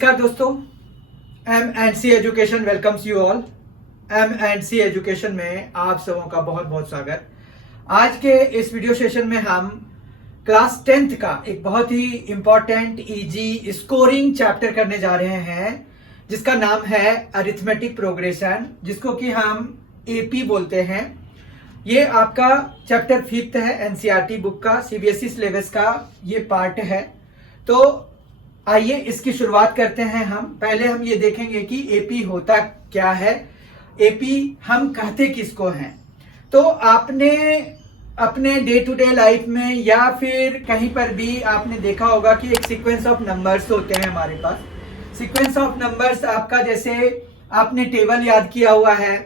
नमस्कार दोस्तों, M&C education welcomes you all. M&C education में आप सबों का बहुत बहुत स्वागत। आज के इस वीडियो सेशन में हम क्लास 10th का एक बहुत ही इंपॉर्टेंट इजी स्कोरिंग चैप्टर करने जा रहे हैं, जिसका नाम है अरिथमेटिक प्रोग्रेशन, जिसको कि हम एपी बोलते हैं। ये आपका चैप्टर 5th है एनसीईआरटी बुक का, सीबीएसई सिलेबस का ये पार्ट है। तो आइए इसकी शुरुआत करते हैं। पहले हम ये देखेंगे कि एपी होता क्या है, एपी हम कहते किसको हैं। तो आपने अपने डे टू डे लाइफ में या फिर कहीं पर भी आपने देखा होगा कि एक सीक्वेंस ऑफ नंबर्स होते हैं हमारे पास। सीक्वेंस ऑफ नंबर्स आपका, जैसे आपने टेबल याद किया हुआ है,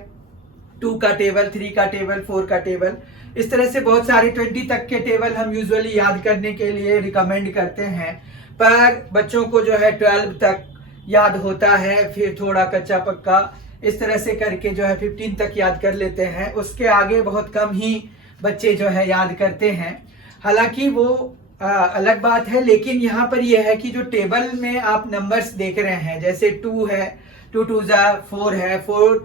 2 का टेबल, 3 का टेबल, 4 का टेबल, इस तरह से बहुत सारे 20 तक के टेबल हम यूजुअली याद करने के लिए रिकमेंड करते हैं। पर बच्चों को जो है 12 तक याद होता है, फिर थोड़ा कच्चा पक्का इस तरह से करके जो है 15 तक याद कर लेते हैं। उसके आगे बहुत कम ही बच्चे जो है याद करते हैं। हालांकि वो अलग बात है, लेकिन यहाँ पर यह है कि जो टेबल में आप नंबर्स देख रहे हैं, जैसे 2 है, 2 2 जा 4 है, 4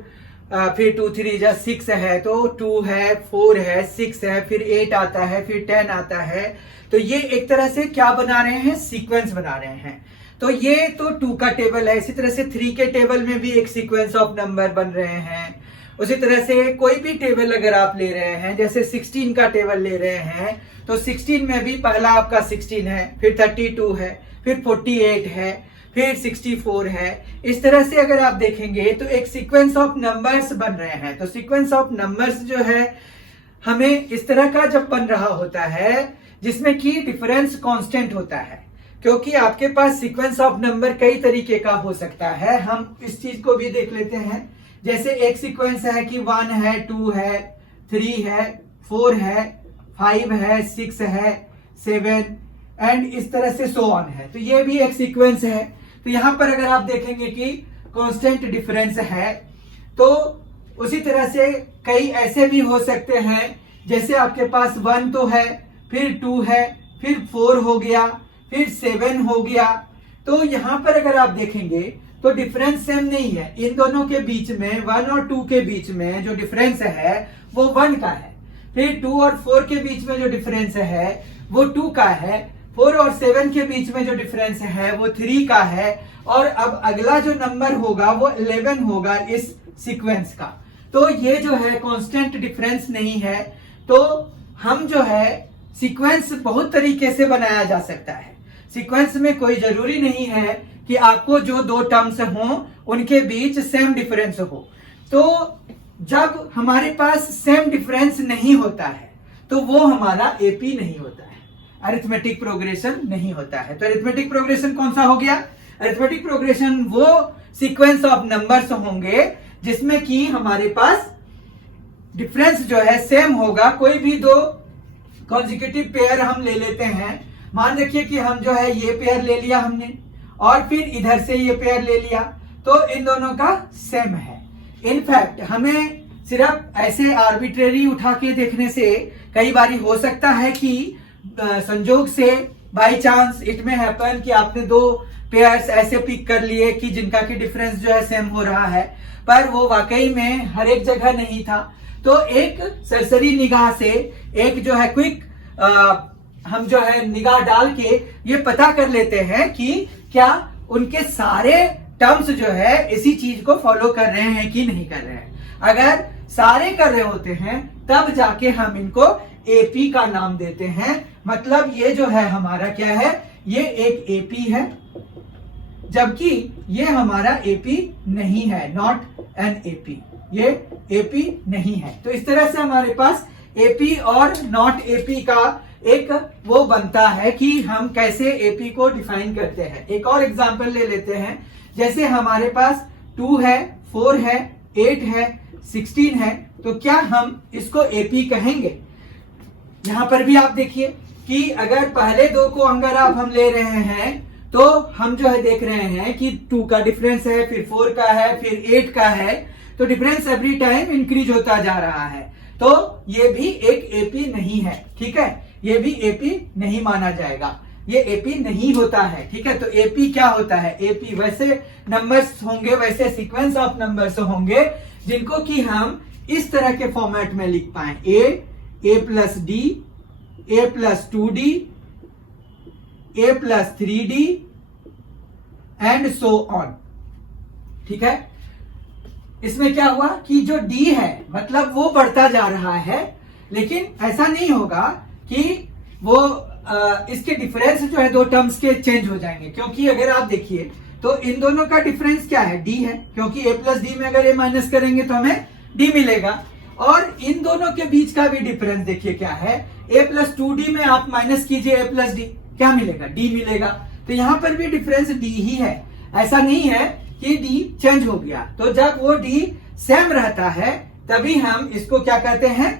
फिर 2 3 जा 6 है, तो 2 है, 4 है, 6 है, फिर 8 आता है, फिर 10 आता है। तो ये एक तरह से क्या बना रहे हैं, सीक्वेंस बना रहे हैं। तो ये तो 2 का टेबल है। इसी तरह से 3 के टेबल में भी एक सीक्वेंस ऑफ नंबर बन रहे हैं। उसी तरह से कोई भी टेबल अगर आप ले रहे हैं, जैसे 16 का टेबल ले रहे हैं, तो 16 में भी पहला आपका 16 है, फिर 32 है, फिर 48 है, फिर 64 है। इस तरह से अगर आप देखेंगे तो एक सीक्वेंस ऑफ नंबर्स बन रहे हैं। तो सीक्वेंस ऑफ नंबर्स जो है हमें इस तरह का जब बन रहा होता है जिसमें कि डिफरेंस कांस्टेंट होता है, क्योंकि आपके पास सीक्वेंस ऑफ नंबर कई तरीके का हो सकता है। हम इस चीज को भी देख लेते हैं। जैसे एक सीक्वेंस है कि 1 है, 2 है, 3 है, 4 है, 5 है, 6 है, 7 एंड इस तरह से सो ऑन है। तो ये भी एक सीक्वेंस है। तो यहां पर अगर आप देखेंगे कि कांस्टेंट डिफरेंस है, तो उसी तरह से कई ऐसे भी हो सकते हैं, जैसे आपके पास 1 तो है, फिर 2 है, फिर 4 हो गया, फिर 7 हो गया। तो यहां पर अगर आप देखेंगे तो डिफरेंस सेम नहीं है। इन दोनों के बीच में, 1 और 2 के बीच में जो डिफरेंस है वो 1 का है। फिर 2 और 4 के बीच में जो डिफरेंस है वो 2 का है। 4 और 7 के बीच में जो डिफरेंस है वो 3 का है। और अब अगला जो नंबर होगा वो 11 होगा इस सीक्वेंस का। तो ये जो है कांस्टेंट डिफरेंस नहीं है। तो हम जो है सीक्वेंस बहुत तरीके से बनाया जा सकता है। सीक्वेंस में कोई जरूरी नहीं है कि आपको जो 2 टर्म्स हों उनके बीच सेम डिफरेंस हो। तो जब हमारे पास सेम डिफरेंस नहीं होता है तो वो हमारा एपी नहीं होता है, अरिथमेटिक प्रोग्रेशन नहीं होता है। तो अरिथमेटिक प्रोग्रेशन कौन सा हो गया? अरिथमेटिक प्रोग्रेशन वो सीक्वेंस ऑफ नंबर्स होंगे जिसमें कि हमारे पास डिफरेंस जो है सेम होगा। कोई भी 2 कॉन्जिक्यूटिव पेयर हम ले लेते हैं। मान रखिए कि हम जो है ये पेयर ले लिया हमने, और फिर इधर से ये पेयर ले लिया, तो इन दोनों का सेम है। इनफैक्ट हमें सिर्फ ऐसे आर्बिट्रेरी उठा के देखने से कई बार हो सकता है कि संजोग से बाय चांस इट में हैपन कि आपने 2 पेयर्स ऐसे पिक कर लिए कि जिनका की डिफरेंस जो है सेम हो रहा है, पर वो वाकई में हर एक जगह नहीं था। तो एक सरसरी निगाह से, एक जो है क्विक हम जो है निगाह डाल के ये पता कर लेते हैं कि क्या उनके सारे टर्म्स जो है इसी चीज को फॉलो कर रहे हैं कि नहीं कर रहे हैं। अगर सारे कर रहे होते हैं तब जाके हम इनको एपी का नाम देते हैं। मतलब ये जो है हमारा क्या है, ये एक एपी है, जबकि ये हमारा एपी नहीं है, नॉट एन एपी, ये एपी नहीं है। तो इस तरह से हमारे पास एपी और नॉट एपी का एक वो बनता है कि हम कैसे एपी को डिफाइन करते हैं। एक और एग्जांपल ले लेते हैं। जैसे हमारे पास 2 है, 4 है, 8 है, 16 है, तो क्या हम इसको एपी कहेंगे? यहां पर भी आप देखिए कि अगर पहले 2 को अगर आप हम ले रहे हैं तो हम जो है देख रहे हैं कि 2 का डिफरेंस है, फिर 4 का है, फिर 8 का है। तो डिफरेंस एवरी टाइम इंक्रीज होता जा रहा है। तो ये भी एक एपी नहीं है, ठीक है, ये भी एपी नहीं माना जाएगा। ये एपी नहीं होता है। ठीक है, तो एपी क्या होता है? एपी वैसे नंबर्स होंगे, वैसे सीक्वेंस ऑफ नंबर्स होंगे जिनको कि हम इस तरह के फॉर्मेट में लिख पाए, A plus D, A plus 2d, A plus 3d and so on. ठीक है, इसमें क्या हुआ कि जो d है मतलब वो बढ़ता जा रहा है, लेकिन ऐसा नहीं होगा कि वो इसके डिफरेंस जो है दो टर्म्स के चेंज हो जाएंगे, क्योंकि अगर आप देखिए तो इन दोनों का डिफरेंस क्या है? d है, क्योंकि a प्लस डी में अगर a माइनस करेंगे तो हमें d मिलेगा। और इन दोनों के बीच का भी डिफरेंस देखिए क्या है, a प्लस 2d में आप माइनस कीजिए a प्लस डी, क्या मिलेगा? d मिलेगा। तो यहां पर भी डिफरेंस d ही है, ऐसा नहीं है कि d चेंज हो गया। तो जब वो d सेम रहता है तभी हम इसको क्या कहते हैं?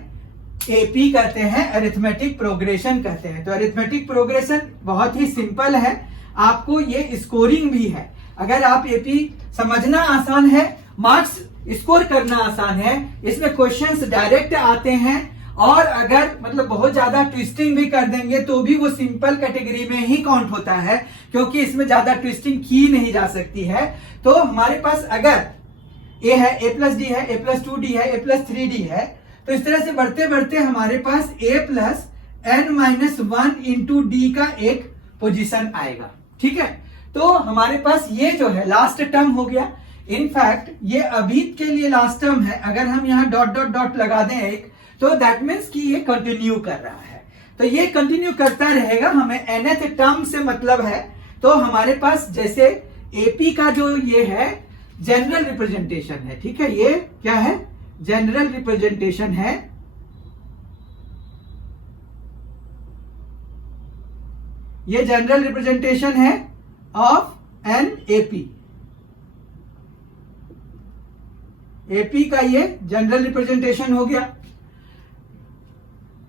एपी कहते हैं, अरिथमेटिक प्रोग्रेशन कहते हैं। तो अरिथमेटिक प्रोग्रेशन बहुत ही सिंपल है, आपको ये स्कोरिंग भी है। अगर आप एपी समझना आसान है, मार्क्स स्कोर करना आसान है, इसमें क्वेश्चंस डायरेक्ट आते हैं, और अगर मतलब बहुत ज्यादा ट्विस्टिंग भी कर देंगे तो भी वो सिंपल कैटेगरी में ही काउंट होता है, क्योंकि इसमें ज्यादा ट्विस्टिंग की नहीं जा सकती है। तो हमारे पास अगर ए है, ए प्लस डी है, ए प्लस 2d है, ए प्लस 3d है, तो इस तरह से बढ़ते बढ़ते हमारे पास a plus N minus 1 into d का एक पोजीशन आएगा। ठीक है, तो हमारे पास ये जो है लास्ट टर्म हो गया। इनफैक्ट ये अभी के लिए लास्ट टर्म है, अगर हम यहाँ डॉट डॉट डॉट लगा दें एक, तो दैट मीन्स कि ये कंटिन्यू कर रहा है। तो ये कंटिन्यू करता रहेगा, हमें nth टर्म से मतलब है। तो हमारे पास जैसे एपी का जो ये है जनरल रिप्रेजेंटेशन है। ठीक है, ये क्या है? जनरल रिप्रेजेंटेशन है। ये जनरल रिप्रेजेंटेशन है ऑफ एन एपी। एपी का ये जनरल रिप्रेजेंटेशन हो गया।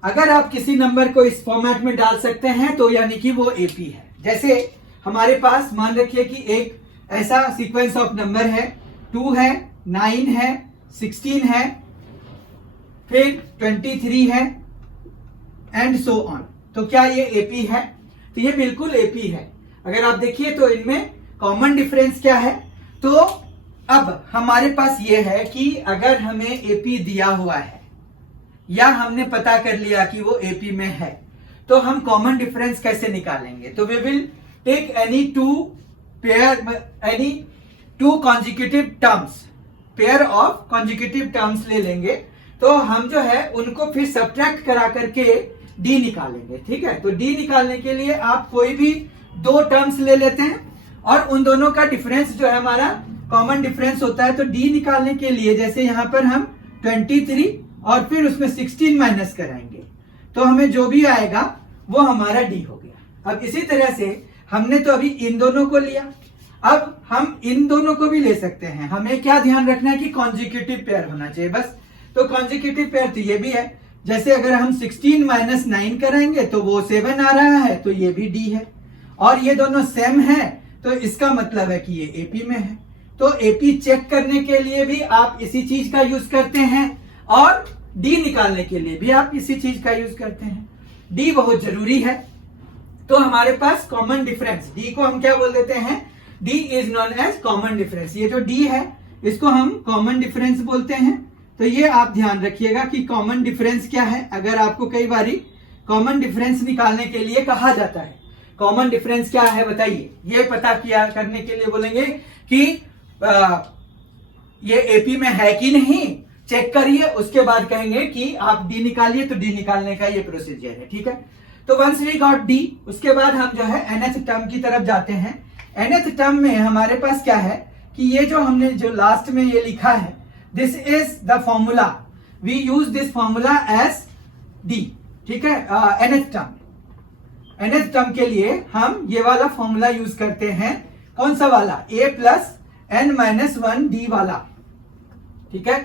अगर आप किसी नंबर को इस फॉर्मेट में डाल सकते हैं तो यानी कि वो एपी है। जैसे हमारे पास मान रखिए कि एक ऐसा सीक्वेंस ऑफ नंबर है, 2 है, 9 है, 16 है, फिर 23 है एंड सो ऑन। तो क्या ये एपी है? तो ये बिल्कुल एपी है। अगर आप देखिए तो इनमें कॉमन डिफरेंस क्या है? तो अब हमारे पास ये है कि अगर हमें एपी दिया हुआ है या हमने पता कर लिया कि वो एपी में है, तो हम कॉमन डिफरेंस कैसे निकालेंगे? तो we will take any two consecutive terms, pair of consecutive terms ले लेंगे, तो हम जो है उनको फिर सब्ट्रैक्ट करा करके डी निकालेंगे। ठीक है, तो डी निकालने के लिए आप कोई भी दो टर्म्स ले लेते हैं और उन दोनों का डिफरेंस जो है हमारा कॉमन डिफरेंस होता है। तो डी निकालने के लिए जैसे यहां पर हम 23 और फिर उसमें 16 माइनस कराएंगे, तो हमें जो भी आएगा वो हमारा डी हो गया। अब इसी तरह से हमने तो अभी इन दोनों को लिया, अब हम इन दोनों को भी ले सकते हैं। हमें क्या ध्यान रखना है कि कॉन्जिक्यूटिव पेयर होना चाहिए बस। तो कॉन्जिक्यूटिव पेयर तो ये भी है, जैसे अगर हम 16 माइनस 9 करेंगे तो वो 7 आ रहा है, तो ये भी डी है, और ये दोनों सेम है, तो इसका मतलब है कि ये एपी में है। तो एपी चेक करने के लिए भी आप इसी चीज का यूज करते हैं, और डी निकालने के लिए भी आप इसी चीज का यूज करते हैं। डी बहुत जरूरी है। तो हमारे पास कॉमन डिफरेंस, डी को हम क्या बोल देते हैं? D is known as common difference. ये जो डी है इसको हम कॉमन डिफरेंस बोलते हैं। तो ये आप ध्यान रखिएगा कि कॉमन डिफरेंस क्या है। अगर आपको कई बारी कॉमन डिफरेंस निकालने के लिए कहा जाता है, कॉमन डिफरेंस क्या है बताइए, ये पता किया करने के लिए बोलेंगे कि ये एपी में है कि नहीं, चेक करिए, उसके बाद कहेंगे कि आप डी निकालिए। तो डी निकालने का ये प्रोसीजर है। ठीक है, तो वंस वी गॉट डी, उसके बाद हम जो है nth टर्म की तरफ जाते हैं। nth टर्म में हमारे पास क्या है कि ये जो हमने जो लास्ट में ये लिखा है, this is the formula, we use this formula as d. ठीक है, nth टर्म के लिए हम ये वाला फॉर्मूला यूज करते हैं। कौन सा वाला? a plus N minus 1 d वाला। ठीक है,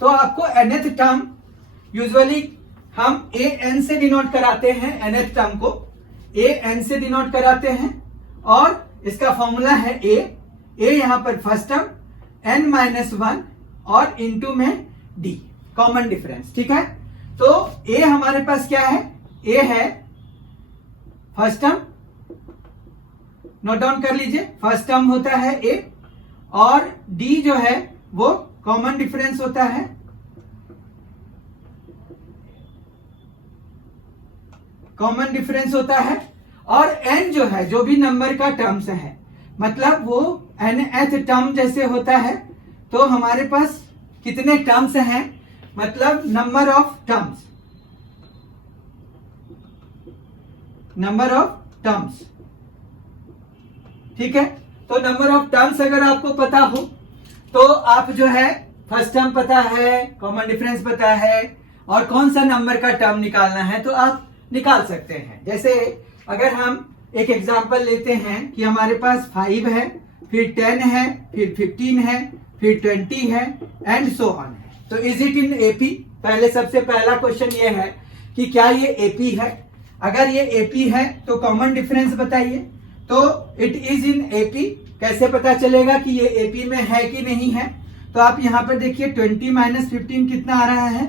तो आपको nth टर्म यूजुअली हम ए एन से डिनोट कराते हैं, nth टर्म को ए एन से डिनोट कराते हैं, और इसका फॉर्मूला है ए यहां पर फर्स्ट टर्म, एन माइनस 1 और इंटू में डी, कॉमन डिफरेंस। ठीक है, तो ए हमारे पास क्या है? ए है फर्स्ट टर्म नोट डाउन कर लीजिए, फर्स्ट टर्म होता है ए और डी जो है वो कॉमन डिफरेंस होता है, कॉमन डिफरेंस होता है। और एन जो है जो भी नंबर का टर्म्स है, मतलब वो nth टर्म जैसे होता है, तो हमारे पास कितने टर्म्स हैं, मतलब number of terms, number of terms, ठीक है। तो नंबर ऑफ टर्म्स अगर आपको पता हो तो आप जो है फर्स्ट टर्म पता है, कॉमन डिफरेंस पता है और कौन सा नंबर का टर्म निकालना है तो आप निकाल सकते हैं। जैसे अगर हम एक एग्जांपल लेते हैं कि हमारे पास 5 है, फिर 10 है, फिर 15 है, फिर 20 है एंड सो ऑन है। तो इज इट इन एपी? पहले सबसे पहला क्वेश्चन ये है कि क्या ये एपी है। अगर ये एपी है तो कॉमन डिफरेंस बताइए। तो इट इज इन एपी। कैसे पता चलेगा कि ये एपी में है कि नहीं है? तो आप यहां पर देखिए 20 माइनस 15 कितना आ रहा है,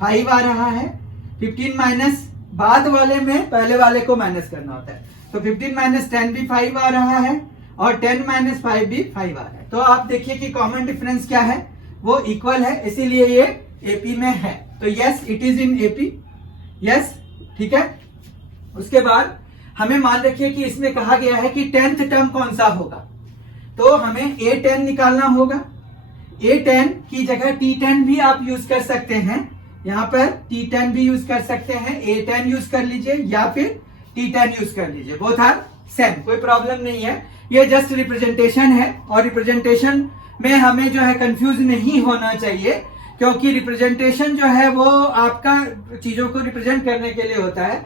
5 आ रहा है। 15 माइनस बाद वाले में पहले वाले को माइनस करना होता है, तो 15 माइनस 10 भी 5 आ रहा है और 10 माइनस 5 भी 5 आ रहा है। तो आप देखिए कि कॉमन डिफरेंस क्या है, वो इक्वल है, इसीलिए ये एपी में है। तो yes it is in AP, yes, ठीक है। उसके बाद हमें मान रखिए कि इसमें कहा गया है कि 10th टर्म कौन सा होगा, तो हमें A10 निकालना होगा। A10 की जगह T10 भी आप यूज कर सकते हैं, यहां पर T10 भी यूज कर सकते हैं, A10 यूज कर लीजिए या फिर T10 यूज कर लीजिए, बोथ आर सेम, कोई प्रॉब्लम नहीं है। ये जस्ट रिप्रेजेंटेशन है और रिप्रेजेंटेशन में हमें जो है कंफ्यूज नहीं होना चाहिए, क्योंकि रिप्रेजेंटेशन जो है वो आपका चीजों को रिप्रेजेंट करने के लिए होता है।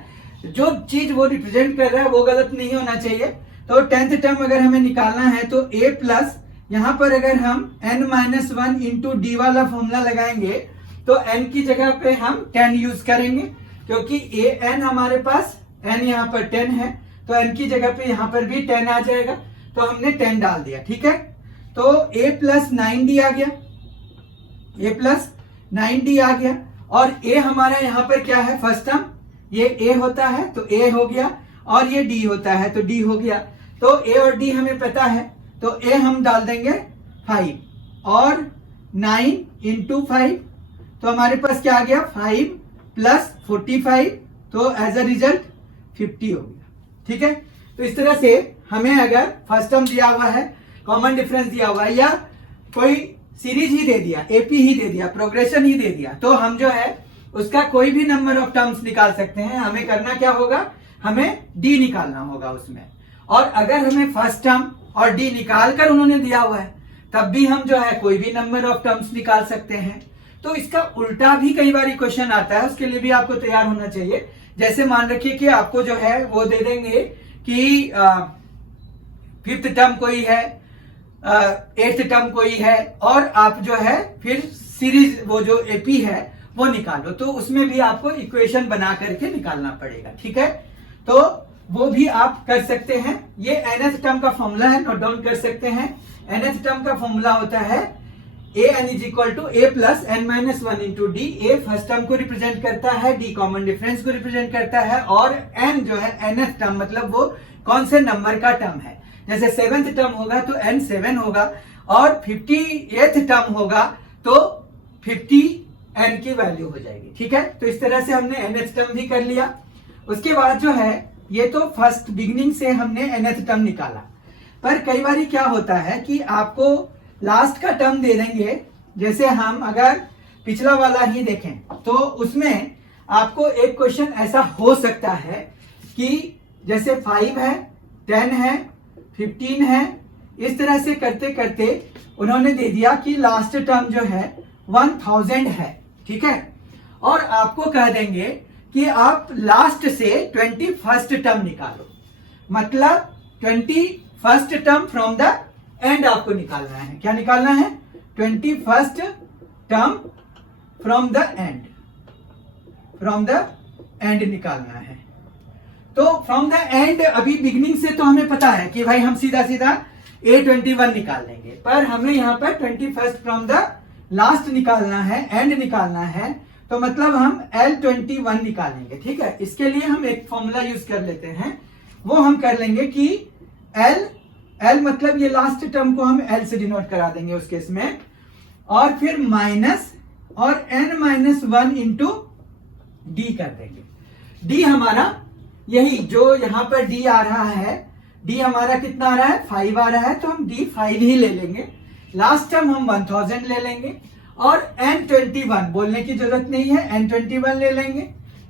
जो चीज वो रिप्रेजेंट कर रहा है वो गलत नहीं होना चाहिए। तो 10th टर्म अगर हमें निकालना है तो A प्लस, यहां पर अगर हम n-1 इंटू डी वाला फॉर्मूला लगाएंगे तो n की जगह पे हम 10 यूज करेंगे, क्योंकि an हमारे पास n यहाँ पर 10 है, तो n की जगह पे यहाँ पर भी 10 आ जाएगा, तो हमने 10 डाल दिया, ठीक है। तो a प्लस 9d आ गया, a प्लस 9d आ गया। और a हमारा यहाँ पर क्या है, फर्स्ट टर्म, ये a होता है तो a हो गया, और ये d होता है तो d हो गया। तो a और d हमें पता है, तो a हम डाल देंगे 5 और 9 इंटू 5, तो हमारे पास क्या आ गया 5 प्लस 45, तो एज अ रिजल्ट 50 हो गया, ठीक है। तो इस तरह से हमें अगर फर्स्ट टर्म दिया हुआ है, कॉमन डिफरेंस दिया हुआ है, या कोई सीरीज ही दे दिया, एपी ही दे दिया, प्रोग्रेशन ही दे दिया, तो हम जो है उसका कोई भी नंबर ऑफ टर्म्स निकाल सकते हैं। हमें करना क्या होगा, हमें डी निकालना होगा उसमें। और अगर हमें फर्स्ट टर्म और डी निकाल कर उन्होंने दिया हुआ है, तब भी हम जो है कोई भी नंबर ऑफ टर्म्स निकाल सकते हैं। तो इसका उल्टा भी कई बार क्वेश्चन आता है, उसके लिए भी आपको तैयार होना चाहिए। जैसे मान रखिए कि आपको जो है वो दे देंगे कि 5th टर्म कोई है, 8th टर्म कोई है, और आप जो है फिर सीरीज वो जो एपी है वो निकालो, तो उसमें भी आपको इक्वेशन बना करके निकालना पड़ेगा, ठीक है। तो वो भी आप कर सकते हैं। ये nth टर्म का फॉर्मूला है, नोट डाउन कर सकते हैं। nth टर्म का फॉर्मूला होता है an is equal to a plus n-1 into d. a first term को रिप्रेजेंट करता है, d कॉमन डिफरेंस को रिप्रेजेंट करता है, और n जो है nth टर्म मतलब वो कौन से नंबर का टर्म है। जैसे 7th टर्म होगा तो n 7 होगा, और 58th टर्म होगा तो 50 n की वैल्यू हो जाएगी, ठीक है। तो इस तरह से हमने nth टर्म भी कर लिया। उसके बाद जो है ये तो फर्स्ट बिगिनिंग से हमने nth टर्म निकाला, पर कई बार क्या होता है कि आपको लास्ट का टर्म दे देंगे। जैसे हम अगर पिछला वाला ही देखें तो उसमें आपको एक क्वेश्चन ऐसा हो सकता है कि जैसे 5 है, 10 है, 15 है, इस तरह से करते करते उन्होंने दे दिया कि लास्ट टर्म जो है 1000 है, ठीक है। और आपको कह देंगे कि आप लास्ट से 21st टर्म निकालो, मतलब 21st term from the end आपको निकालना है। क्या निकालना है, 21st term from the end, from the end निकालना है। तो फ्रॉम द एंड अभी बिगिनिंग से तो हमें पता है कि भाई हम सीधा सीधा A21 निकाल लेंगे, पर हमें यहां पर 21st फ्रॉम द लास्ट निकालना है, एंड निकालना है, तो मतलब हम L21 निकालेंगे, ठीक है। इसके लिए हम एक फॉर्मूला यूज कर लेते हैं, वो हम कर लेंगे कि एल मतलब ये लास्ट टर्म को हम एल से डिनोट करा देंगे उस केस में, और फिर माइनस और n-1 इंटू डी कर देंगे। डी हमारा यही जो यहां पर डी आ रहा है, डी हमारा कितना आ रहा है 5 आ रहा है, तो हम डी 5 ही ले लेंगे। लास्ट टर्म हम 1000 ले लेंगे और n21 बोलने की जरूरत नहीं है, n21 ले लेंगे।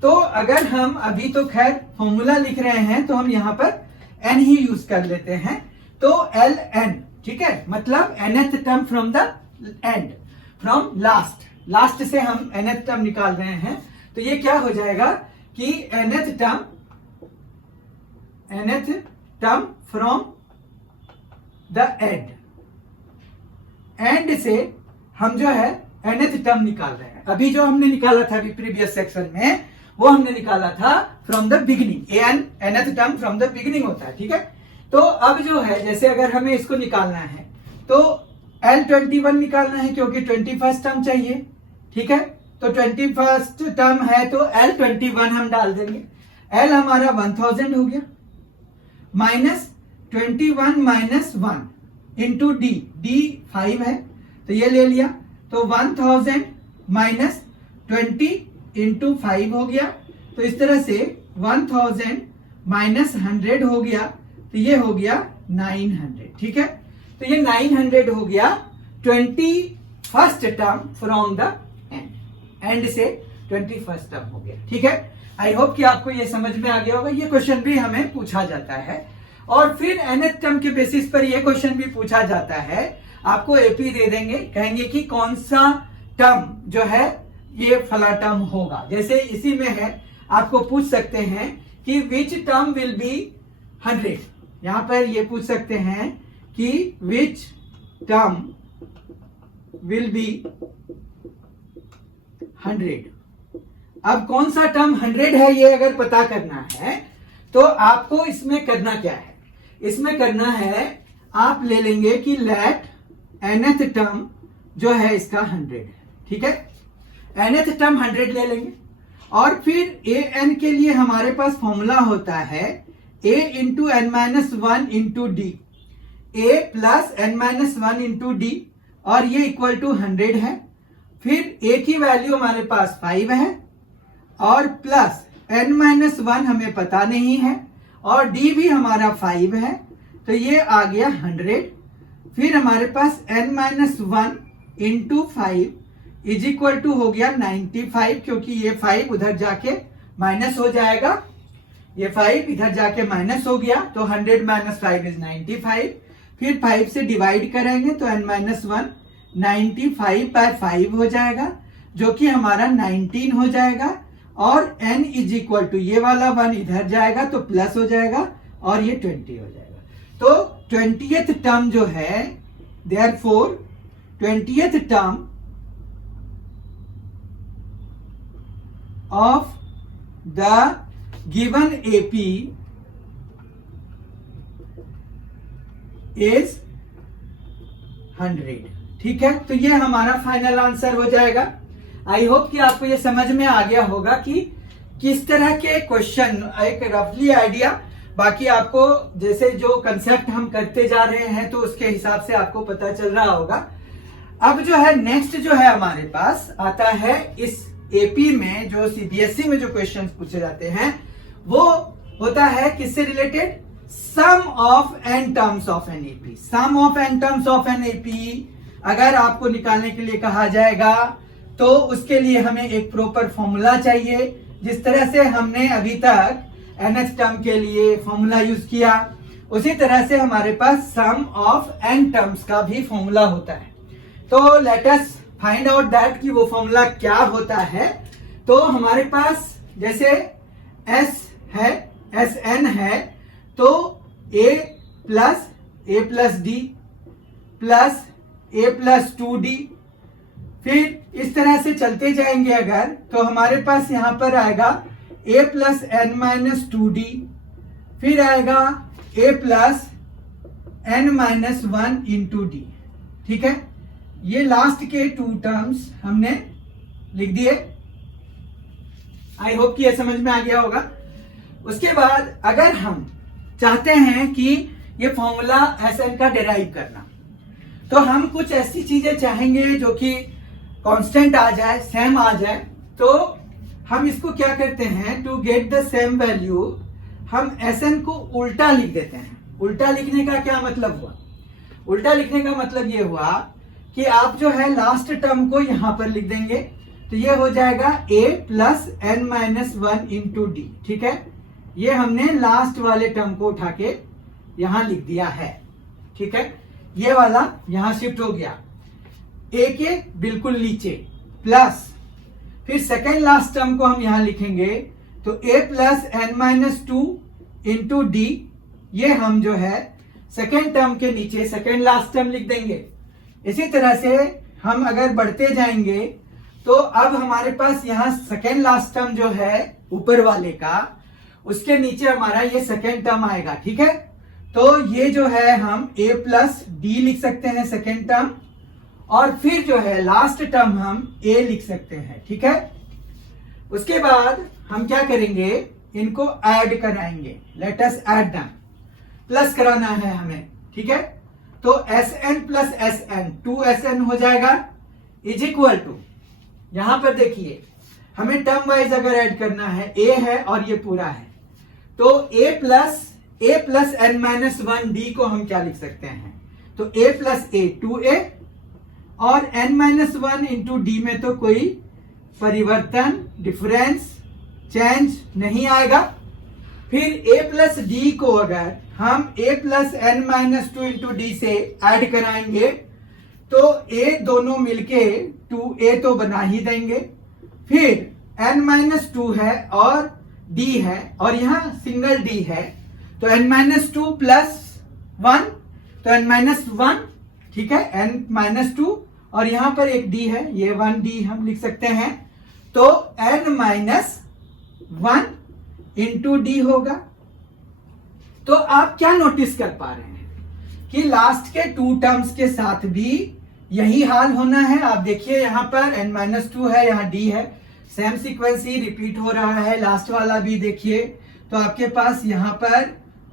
तो अगर हम अभी तो खैर फॉर्मूला लिख रहे हैं तो हम यहां पर n ही यूज कर लेते हैं, तो ln, ठीक है, मतलब nth term from the end, from last से हम nth टर्म निकाल रहे हैं, तो ये क्या हो जाएगा कि nth term from the end से हम जो है nth टर्म निकाल रहे हैं। अभी जो हमने निकाला था अभी प्रीवियस सेक्शन में, वो हमने निकाला था from the beginning, nth term from the beginning होता है, ठीक है। तो अब जो है जैसे अगर हमें इसको निकालना है तो L21 निकालना है क्योंकि 21st टर्म चाहिए, ठीक है। तो 21st टर्म है तो L21 हम डाल देंगे। L हमारा 1000 हो गया, minus 21 minus 1 into D, D 5 है तो ये ले लिया, तो 1000 माइनस 20 इंटू 5 हो गया, तो इस तरह से 1000 माइनस 100 हो गया, तो ये हो गया 900, ठीक है। तो ये 900 हो गया 21st term from the end से 21st टर्म हो गया, ठीक है। आई होप कि आपको ये समझ में आ गया होगा। ये क्वेश्चन भी हमें पूछा जाता है और फिर nth टर्म के बेसिस पर ये क्वेश्चन भी पूछा जाता है। आपको एपी दे देंगे, कहेंगे कि कौन सा टर्म जो है ये फला टर्म होगा। जैसे इसी में है, आपको पूछ सकते हैं कि विच टर्म विल बी 100, यहां पर ये पूछ सकते हैं कि विच टर्म विल बी 100। अब कौन सा टर्म 100 है ये अगर पता करना है तो आपको इसमें करना क्या है, इसमें करना है आप ले लेंगे कि लेट nth टर्म जो है इसका 100 है, ठीक है। nth टर्म 100 ले लेंगे और फिर an के लिए हमारे पास फॉर्मूला होता है a into n minus 1 into d, a plus n minus 1 into D, और ये इक्वल टू 100 है। फिर a की वैल्यू हमारे पास 5 है और प्लस n माइनस 1 हमें पता नहीं है और d भी हमारा 5 है, तो ये आ गया 100। फिर हमारे पास n minus 1 into 5 is equal to हो गया 95, क्योंकि ये 5 उधर जाके माइनस हो जाएगा, ये 5 इधर जाके माइनस हो गया, तो 100 माइनस 5 इज 95। फिर 5 से डिवाइड करेंगे तो n माइनस 1 95 बाय 5 हो जाएगा, जो कि हमारा 19 हो जाएगा, और n इज इक्वल टू ये वाला 1 इधर जाएगा तो प्लस हो जाएगा और ये 20 हो जाएगा। तो 20th टर्म जो है, therefore 20th term of the given AP is 100, ठीक है। तो ये हमारा फाइनल आंसर हो जाएगा। आई होप कि आपको ये समझ में आ गया होगा कि किस तरह के क्वेश्चन, एक रफली आइडिया, बाकी आपको जैसे जो कंसेप्ट हम करते जा रहे हैं तो उसके हिसाब से आपको पता चल रहा होगा। अब जो है नेक्स्ट जो है हमारे पास आता है इस एपी में, जो सीबीएसई में जो क्वेश्चंस पूछे जाते हैं वो होता है किससे related, sum of n terms of N AP. Sum of n terms of N AP अगर आपको निकालने के लिए कहा जाएगा तो उसके लिए हमें एक प्रॉपर फॉर्मूला चाहिए। जिस तरह से हमने अभी तक nth टर्म के लिए फॉर्मूला यूज किया, उसी तरह से हमारे पास सम ऑफ n टर्म्स का भी फॉर्मूला होता है। तो let us find out that कि वो फॉर्मूला क्या होता है। तो हमारे पास जैसे s है, Sn है, तो a plus d plus a plus 2d, फिर इस तरह से चलते जाएंगे अगर, तो हमारे पास यहां पर आएगा a plus n minus 2d, फिर आएगा a plus n minus 1 into d, ठीक है। ये लास्ट के 2 टर्म्स हमने लिख दिए। आई होप कि ये समझ में आ गया होगा। उसके बाद अगर हम चाहते हैं कि ये फॉर्मूला Sn का डिराइव करना। तो हम कुछ ऐसी चीजें चाहेंगे जो कि कांस्टेंट आ जाए, सेम आ जाए। तो हम इसको क्या करते हैं, to get the same value हम Sn को उल्टा लिख देते हैं। उल्टा लिखने का क्या मतलब हुआ? उल्टा लिखने का मतलब ये हुआ कि आप जो है लास्ट टर्म को यहां पर लिख देंगे, तो ये हो जाएगा a plus N minus one into d. ठीक है, ये हमने लास्ट वाले टर्म को उठा के यहां लिख दिया है। ठीक है, ये वाला यहां शिफ्ट हो गया a के बिल्कुल नीचे, प्लस फिर सेकेंड लास्ट टर्म को हम यहां लिखेंगे, तो a plus N minus two into d, ये हम जो है सेकेंड टर्म के नीचे सेकेंड लास्ट टर्म लिख देंगे। इसी तरह से हम अगर बढ़ते जाएंगे तो अब हमारे पास यहाँ सेकेंड लास्ट टर्म जो है ऊपर वाले का, उसके नीचे हमारा ये सेकेंड टर्म आएगा। ठीक है, तो ये जो है हम a प्लस डी लिख सकते हैं सेकेंड टर्म, और फिर जो है लास्ट टर्म हम a लिख सकते हैं। ठीक है, उसके बाद हम क्या करेंगे, इनको ऐड कराएंगे। Let us add them, plus कराना है हमें। ठीक है, तो Sn प्लस Sn 2Sn हो जाएगा, इज इक्वल टू, यहां पर देखिए हमें टर्म वाइज अगर ऐड करना है, a है और ये पूरा है, तो a plus N minus one d को हम क्या लिख सकते हैं, तो a प्लस a 2a, और n minus one into D में तो कोई परिवर्तन, डिफरेंस, चेंज नहीं आएगा। फिर a प्लस डी को अगर हम a plus N minus two into d से ऐड कराएंगे, तो a दोनों मिलके 2a तो बना ही देंगे। फिर n माइनस टू है और d है, और यहां सिंगल d है, तो n minus two plus one, तो n माइनस वन। ठीक है, n माइनस टू, और यहां पर एक d है, ये 1d हम लिख सकते हैं, तो n minus one into D होगा। तो आप क्या नोटिस कर पा रहे हैं कि लास्ट के टू टर्म्स के साथ भी यही हाल होना है। आप देखिए यहां पर n माइनस टू है, यहाँ d है, सेम सीक्वेंस ही रिपीट हो रहा है। लास्ट वाला भी देखिए, तो आपके पास यहां पर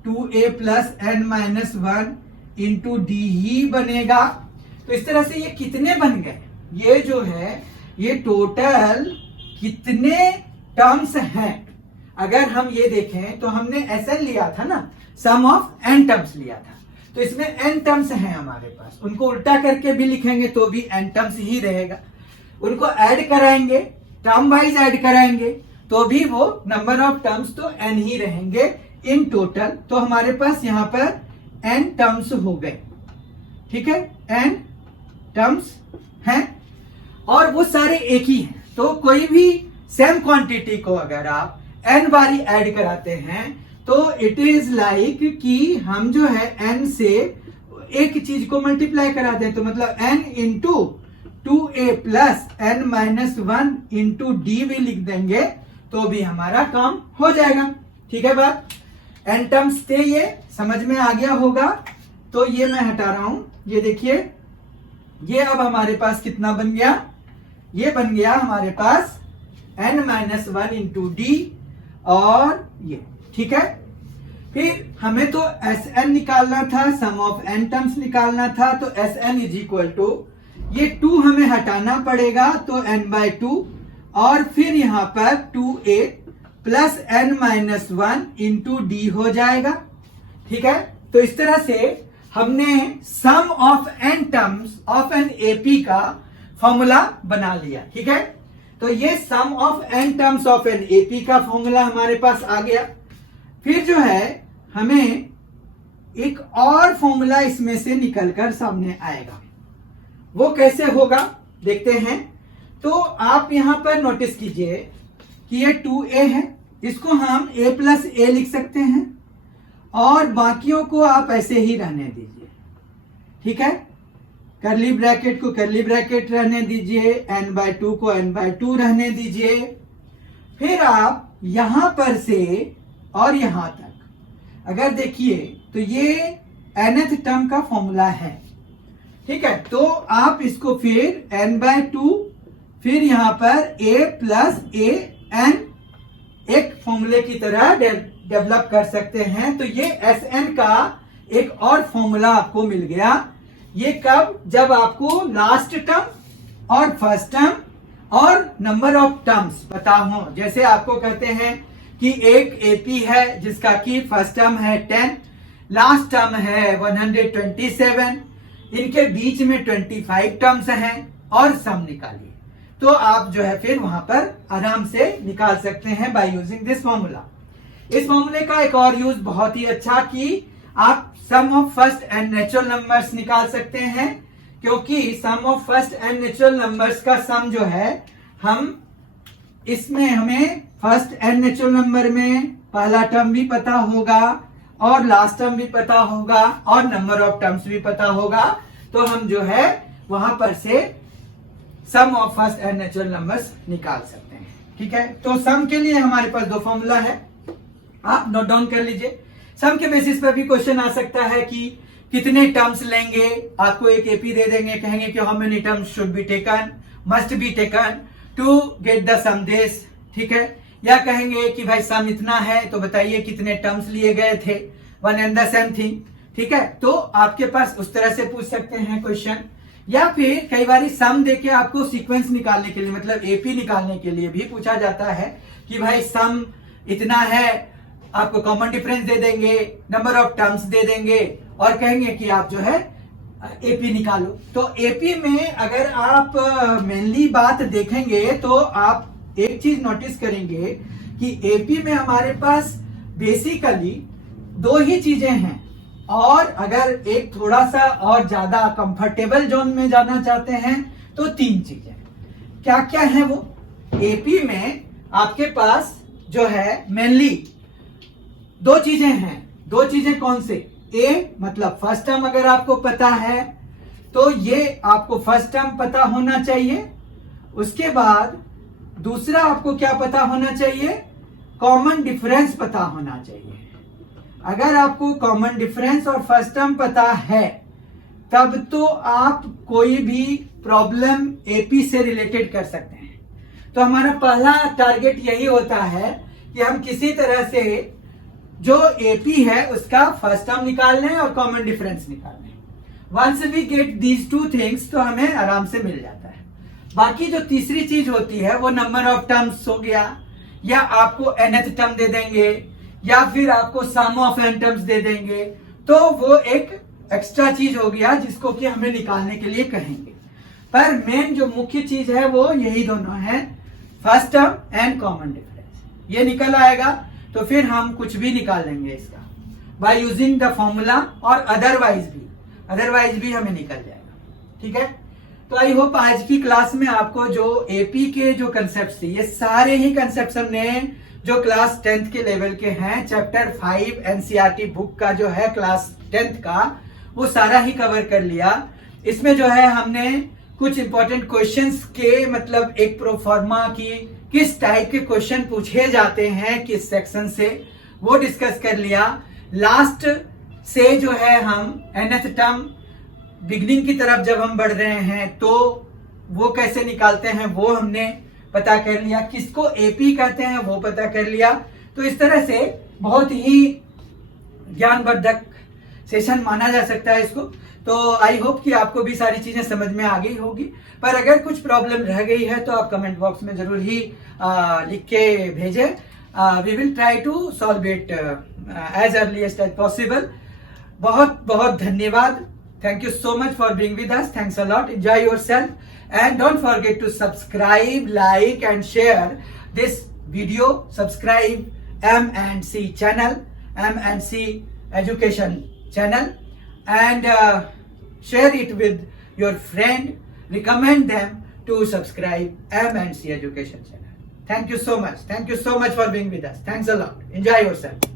2a plus N minus one into D ही बनेगा। तो इस तरह से ये कितने बन गए, ये जो है ये टोटल कितने टर्म्स हैं। अगर हम ये देखें तो हमने Sn लिया था ना, सम ऑफ n टर्म्स लिया था, तो इसमें n टर्म्स हैं हमारे पास। उनको उल्टा करके भी लिखेंगे तो भी n टर्म्स ही रहेगा। उनको ऐड कराएंगे, टर्म वाइज ऐड कराएंगे, तो भी वो नंबर ऑफ टर्म्स तो n ही रहेंगे इन टोटल। तो हमारे पास यहाँ पर n टर्म्स हो गए। ठीक है, n टर्म्स हैं और वो सारे एक ही हैं। तो कोई भी सेम क्वांटिटी को अगर आप n बारी ऐड कराते हैं, तो इट इज लाइक कि हम जो है n से एक चीज को मल्टीप्लाई कराते हैं, तो मतलब n into 2a plus N minus one into d भी लिख देंगे, तो भी हमारा काम हो जाएगा। ठीक है बात, n टर्म्स थे, ये समझ में आ गया होगा। तो ये मैं हटा रहा हूं, ये देखिए, ये अब हमारे पास कितना बन गया, ये बन गया हमारे पास n minus one into D और ये। ठीक है, फिर हमें तो Sn निकालना था, सम ऑफ n टर्म्स निकालना था, तो Sn इज इक्वल टू, ये 2 हमें हटाना पड़ेगा, तो n बाय 2, और फिर यहां पर 2a plus N minus one into D हो जाएगा। ठीक है, तो इस तरह से हमने sum of n terms of N AP का फॉर्मूला बना लिया। ठीक है, तो ये sum of n terms of N AP का फॉर्मूला हमारे पास आ गया। फिर जो है हमें एक और फॉर्मूला इसमें से निकलकर सामने आएगा, वो कैसे होगा देखते हैं। तो आप यहां पर नोटिस कीजिए कि ये 2a है, इसको हम a प्लस ए लिख सकते हैं, और बाकियों को आप ऐसे ही रहने दीजिए। ठीक है, करली ब्रैकेट को करली ब्रैकेट रहने दीजिए, n बाय 2 को n बाय 2 रहने दीजिए। फिर आप यहां पर से और यहां तक अगर देखिए तो ये nth टर्म का फॉर्मूला है। ठीक है, तो आप इसको फिर n बाय 2, फिर यहां पर a प्लस ए एन एक फॉर्मूले की तरह डेवलप कर सकते हैं। तो ये Sn का एक और फॉर्मूला आपको मिल गया। ये कब? जब आपको लास्ट टर्म और फर्स्ट टर्म और नंबर ऑफ टर्म्स पता हो। जैसे आपको कहते हैं कि एक एपी है जिसका कि फर्स्ट टर्म है 10, लास्ट टर्म है 127, इनके बीच में 25 टर्म्स हैं और सम निकालिए। तो आप जो है फिर वहां पर आराम से निकाल सकते हैं बाय यूजिंग दिस फॉर्मूला। इस फॉर्मूले का एक और यूज बहुत ही अच्छा कि आप sum of first N natural numbers निकाल सकते हैं, क्योंकि sum of first N natural numbers का सम जो है इसमें हमें फर्स्ट एंड नेचुरल नंबर में पहला टर्म भी पता होगा और लास्ट टर्म भी पता होगा और नंबर ऑफ टर्म्स भी पता होगा। तो हम जो है वहां पर से sum of first N natural numbers निकाल सकते हैं। ठीक है, तो सम के लिए हमारे पास दो फॉर्मूला है, आप नोट डाउन कर लीजिए। सम के बेसिस पर भी क्वेश्चन आ सकता है कि कितने टर्म्स लेंगे। आपको एक एपी दे देंगे, कहेंगे कि how many terms should be taken, must be taken to get the sum this. ठीक है, या कहेंगे कि भाई सम इतना है तो बताइए कितने टर्म्स लिए गए थे, one and the same thing. ठीक है, तो आपके पास उस तरह से पूछ सकते हैं क्वेश्चन। या फिर कई बार सम देके आपको सीक्वेंस निकालने के लिए, मतलब एपी निकालने के लिए भी पूछा जाता है कि भाई सम इतना है, आपको कॉमन डिफरेंस दे देंगे, नंबर ऑफ टर्म्स दे देंगे और कहेंगे कि आप जो है एपी निकालो। तो एपी में अगर आप मेनली बात देखेंगे तो आप एक चीज नोटिस करेंगे कि एपी में हमारे पास बेसिकली दो ही चीजें हैं, और अगर एक थोड़ा सा और ज्यादा कंफर्टेबल जोन में जाना चाहते हैं तो तीन चीजें। क्या क्या है वो? एपी में आपके पास जो है मेनली दो चीजें हैं। दो चीजें कौन से? ए मतलब फर्स्ट टर्म अगर आपको पता है तो ये आपको फर्स्ट टर्म पता होना चाहिए। उसके बाद दूसरा आपको क्या पता होना चाहिए? कॉमन डिफरेंस पता होना चाहिए। अगर आपको कॉमन डिफरेंस और फर्स्ट टर्म पता है तब तो आप कोई भी प्रॉब्लम एपी से रिलेटेड कर सकते हैं। तो हमारा पहला टारगेट यही होता है कि हम किसी तरह से जो एपी है उसका फर्स्ट टर्म निकाल लें और कॉमन डिफरेंस निकाल लें। Once we get these two things तो हमें आराम से मिल जाता है। बाकी जो तीसरी चीज होती है वो नंबर ऑफ टर्म्स हो गया, या आपको nth टर्म दे देंगे, या फिर आपको सम ऑफ n टर्म्स दे देंगे। तो वो एक एक्स्ट्रा चीज हो गया जिसको कि हमें निकालने के लिए कहेंगे। पर मेन जो मुख्य चीज है वो यही दोनों है, first term and common difference. ये निकल आएगा तो फिर हम कुछ भी निकाल लेंगे इसका बाय यूजिंग द फॉर्मूला, और अदरवाइज भी हमें निकल जाएगा। ठीक है, तो आई होप आज की क्लास में आपको जो एपी के जो कंसेप्ट थे, ये सारे ही कंसेप्ट हमने जो क्लास 10th के लेवल के हैं, चैप्टर 5 एनसीईआरटी बुक का जो है क्लास 10th का, वो सारा ही कवर कर लिया। इसमें जो है हमने कुछ इंपॉर्टेंट क्वेश्चंस के मतलब एक प्रोफॉर्मा की किस टाइप के क्वेश्चन पूछे जाते हैं किस सेक्शन से, वो डिस्कस कर लिया। लास्ट से जो है हम nth टर्म बिगनिंग की तरफ जब हम बढ़ रहे हैं तो वो कैसे निकालते हैं वो हमने पता कर लिया, किसको एपी कहते हैं वो पता कर लिया। तो इस तरह से बहुत ही ज्ञानवर्धक सेशन माना जा सकता है इसको। तो आई होप कि आपको भी सारी चीजें समझ में आ गई होगी। पर अगर कुछ प्रॉब्लम रह गई है तो आप कमेंट बॉक्स में जरूर ही लिख के भेजें। We will try to solve it as earliest as possible. बहुत बहुत धन्यवाद। Thank you so much for being with us. Thanks a lot. Enjoy yourself. And don't forget to subscribe, like and share this video. Subscribe M&C channel, M&C education channel. And share it with your friend. Recommend them to subscribe M&C education channel. Thank you so much. Thank you so much for being with us. Thanks a lot. Enjoy yourself.